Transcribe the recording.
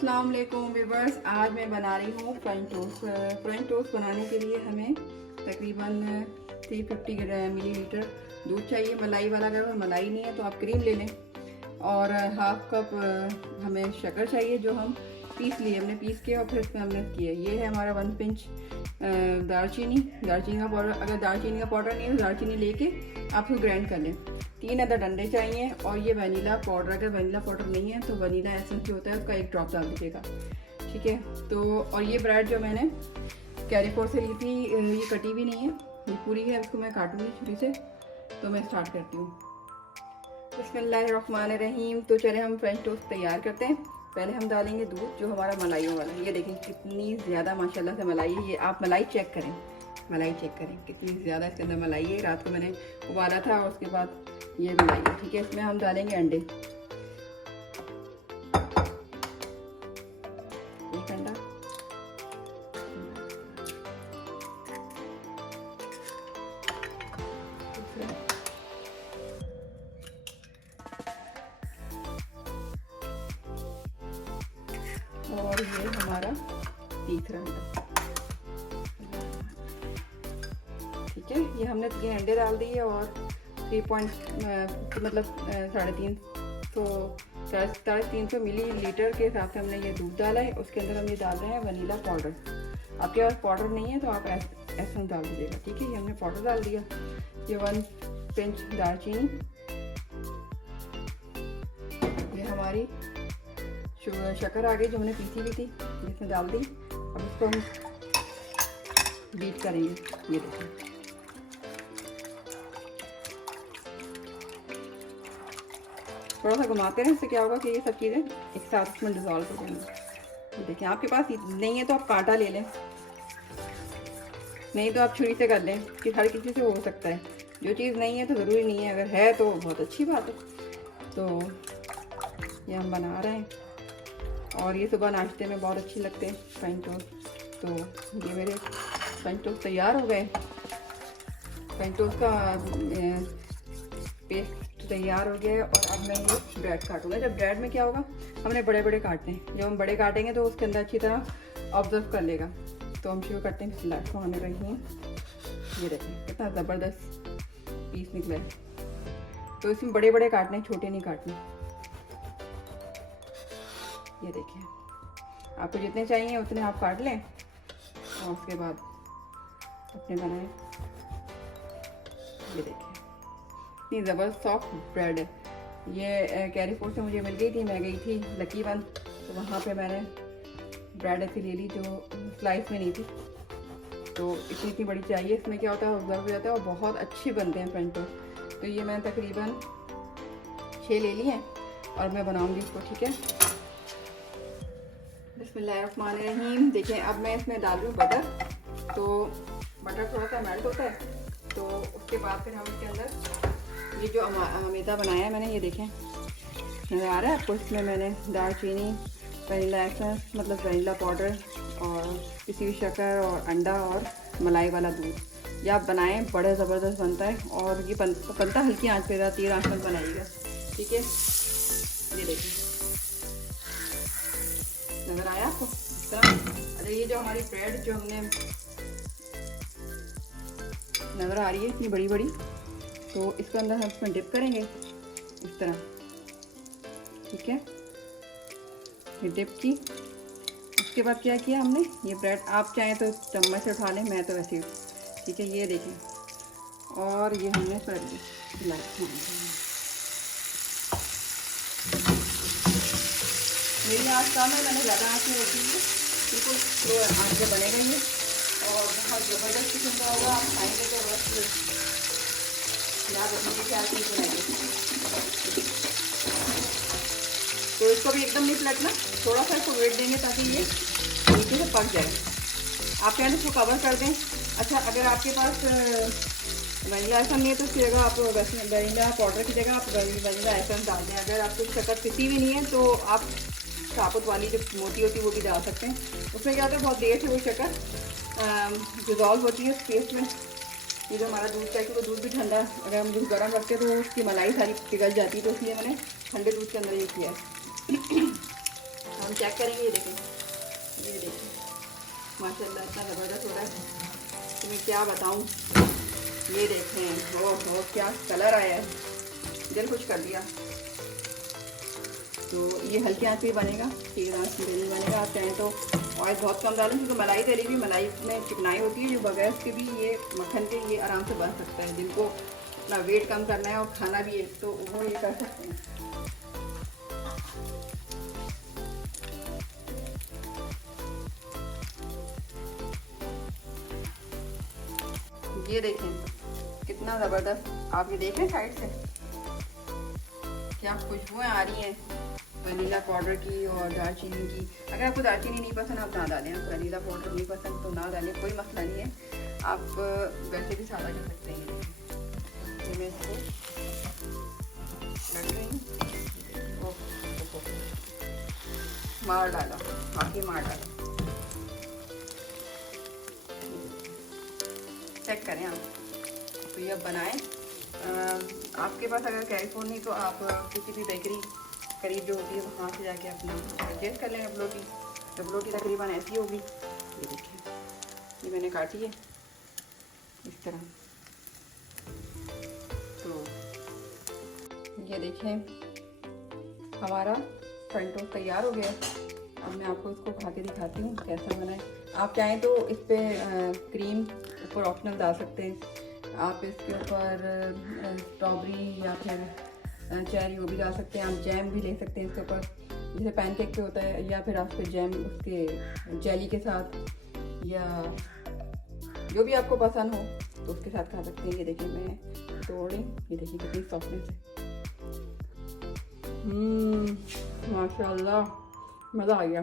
अस्सलाम वालेकुम व्यूअर्स। आज मैं बना रही हूँ फ्रेंच टोस्ट। फ्रेंच टोस्ट बनाने के लिए हमें तकरीबन 350 मिलीलीटर दूध चाहिए। मलाई वाला, अगर मलाई नहीं है तो आप क्रीम ले लें। और हाफ कप हमें शक्कर चाहिए जो हम पीस लिए, हमने पीस के और फिर इसमें हमने किया। ये है हमारा 1 पिंच दालचीनी का पाउडर। अगर दालचीनी का पाउडर नहीं है तो दालचीनी लेके आप उसको ग्राइंड कर लें। 3 अदर डंडे चाहिए और ये वनीला पाउडर। अगर वनीला पाउडर नहीं है तो वनीला एसेंस जो होता है उसका 1 ड्रॉप डाल दीजिएगा, ठीक है। तो और ये ब्रेड जो मैंने कैरीफोर से ली थी, ये कटी भी नहीं है, ये पूरी है। इसको मैं काटूंगी छुरी से। तो मैं स्टार्ट करती हूँ। बिस्मिल्लाहिर्रहमानिर्रहीम। तो चले हम फ्रेंच टोस्ट तैयार करते हैं। पहले हम डालेंगे दूध जो हमारा मलाइयों वाला है। ये देखें कितनी ज़्यादा माशाल्लाह से मलाई है। ये आप मलाई चेक करें, मलाई चेक करें कितनी ज़्यादा इसके अंदर मलाई है। रात को मैंने उबाला था और उसके बाद ये मलाई है, ठीक है। इसमें हम डालेंगे अंडे, एक अंडा, और ये हमारा तीसरा अंडा, ठीक है। ये हमने 3 अंडे डाल दिए और 350 मिलीलीटर के हिसाब से हमने ये दूध डाला है। उसके अंदर हम ये डाल रहे हैं वनीला पाउडर। आपके पास पाउडर नहीं है तो आप एसेंस डाल दीजिएगा, ठीक है। ये हमने पाउडर डाल दिया। ये 1 पिंच दालचीनी, ये हमारी शक्कर आ गई जो हमने पीसी हुई थी, इसमें डाल दी। अब इसको हम बीट करेंगे। ये देखिए थोड़ा सा घुमाते रहें, इससे क्या होगा कि ये सब चीज़ें एक साथ इसमें डिज़ोल्व हो जाएंगी। देखिए आपके पास नहीं है तो आप कांटा ले लें, नहीं तो आप छुरी से कर लें, कि हर किसी से हो सकता है। जो चीज़ नहीं है तो ज़रूरी नहीं है, अगर है तो बहुत अच्छी बात है। तो ये हम बना रहे हैं और ये सुबह नाश्ते में बहुत अच्छे लगते हैं फ्रेंच टोस्ट। तो ये मेरे फ्रेंच टोस्ट तैयार हो गए। फ्रेंच टोस्ट का पेस्ट तैयार हो गया है। और अब मैं ये ब्रेड काटूंगा। जब ब्रेड में क्या होगा, हमने बड़े बड़े काटने हैं। जब हम बड़े काटेंगे तो उसके अंदर अच्छी तरह ऑब्जर्व कर लेगा। तो हम शुरू करते हैं। बिस्मिल्लाह आने रही हैं। ये देखें कितना ज़बरदस्त पीस निकला है। तो इसमें बड़े बड़े काटने, छोटे नहीं काटने। ये देखिए आपको जितने चाहिए उतने आप काट लें और उसके बाद अपने बनाएं। ये देखिए इतनी ज़बरदस्त सॉफ्ट ब्रेड है। ये कैरीफोर से मुझे मिल गई थी, मैं गई थी लकी वन, तो वहाँ पे मैंने ब्रेड ऐसी ले ली जो स्लाइस में नहीं थी। तो इतनी बड़ी चाहिए। इसमें क्या होता है, ऑब्जर्व हो जाता है और बहुत अच्छे बनते हैं फ्रेंच टोस्ट। तो ये मैंने तकरीबन 6 ले लिए हैं और मैं बनाऊँगी इसको, ठीक है। बिस्मिल्लाहिर्रहमानिर्रहीम। देखिए अब मैं इसमें डाल रही हूँ बटर। तो बटर थोड़ा सा मेल्ट होता है तो उसके बाद फिर हम इसके अंदर ये जो मैदा बनाया है मैंने, ये देखें नज़र आ रहा है आपको। इसमें मैंने दालचीनी, वनीला एसेंस मतलब वनीला पाउडर और पिसी हुई शक्कर और अंडा और मलाई वाला दूध। ये आप बनाएं, बड़ा ज़बरदस्त बनता है। और ये बनता हल्की आंच पे, तेज़ आंच पर बनाइएगा, ठीक है। ये देखिए नज़र आया आपको इस तरह। अच्छा ये जो हमारी ब्रेड जो हमने नज़र आ रही है इतनी बड़ी बड़ी, तो इसके अंदर हम इसमें डिप करेंगे इस तरह, ठीक है। ये डिप की। उसके बाद क्या किया हमने, ये ब्रेड आप चाहें तो चम्मच से उठा लें, मैं तो वैसे ही, ठीक है। ये देखें और ये हमने कर दिया। मेरी आँच कम है, मैंने ज़्यादा आँच में रखी है, बिल्कुल तो आँच पे बनेगा ये और बहुत ज़बरदस्त किस्म का होगा। आप खाएंगे तो बस याद रखने क्या चीज़ बनाइए। तो इसको भी एकदम नहीं पलटना, थोड़ा सा इसको वेट देंगे ताकि ये नीचे से पक जाए। आप चाहें तो इसको कवर कर दें। अच्छा अगर आपके पास वनीला एसेंस नहीं है तो उसकी जगह आप वनीला पाउडर की जगह आप वनीला एसेंस डाल दें। अगर आपको शक्कर पिसी भी नहीं है तो आप साबुत वाली जो मोटी होती है वो भी डाल सकते हैं। उसमें क्या होता है, बहुत देर से वो शक्कर डिज़ोल्व होती है उस पेस्ट में। ये जो हमारा दूध का, क्योंकि दूध भी ठंडा, अगर हम दूध गर्म रखते हैं तो उसकी मलाई सारी पिघल जाती है, तो इसलिए मैंने ठंडे दूध के अंदर ये किया है। हम चेक करेंगे। ये देखें माशाल्लाह इतना ज़बरदस्त हो रहा है तो मैं क्या बताऊँ। ये देखें हो क्या कलर आया है, दिल खुश कर दिया। तो ये हल्की आंच पे बनेगा, तेज़ आंच पे नहीं बनेगा। आप चाहें तो ऑयल बहुत कम डालें, क्योंकि मलाई तेली भी, मलाई में चिकनाई होती है जो बगैर के भी ये मक्खन के ये आराम से बन सकता है। जिनको अपना वेट कम करना है और खाना भी है तो वो ये कर सकते हैं। ये देखें कितना ज़बरदस्त, आप ये देखें साइड से क्या खुशबुएं आ रही हैं वनीला पाउडर की और दालचीनी की। अगर आपको दालचीनी नहीं पसंद आप ना डालें, आपको वनीला पाउडर नहीं पसंद तो ना डालें, कोई मसला नहीं है। आप वैसे भी सादा कर सकते हैं। तो मैं इसको लग रही हूँ, मार डाला, बाकी मार डाला। चेक करें आप, तो ये अब बनाएं। आपके पास अगर कैरीफोन नहीं तो आप किसी भी बेकरी करीब जो होती है वहाँ से जाके अपना परचेज कर लें। डबलोटी तकरीबन ऐसी होगी। ये देखिए ये मैंने काटी है इस तरह। तो ये देखें हमारा फ्रंट टोस्ट तैयार हो गया। अब मैं आपको इसको खा के दिखाती हूँ कैसा बना है। आप चाहें तो इस पर क्रीम ऊपर ऑप्शनल डाल सकते हैं। आप इसके ऊपर स्ट्रॉबेरी या फिर चेरी वो भी डाल सकते हैं। आप जैम भी ले सकते हैं इसके ऊपर, जैसे पैनकेक पे होता है, या फिर आप फिर जैम उसके जेली के साथ या जो भी आपको पसंद हो तो उसके साथ खा सकते हैं। ये देखिए मैं तोड़ रही, ये देखिए कितनी सॉफ्टनेस है। माशाल्लाह मज़ा आ गया।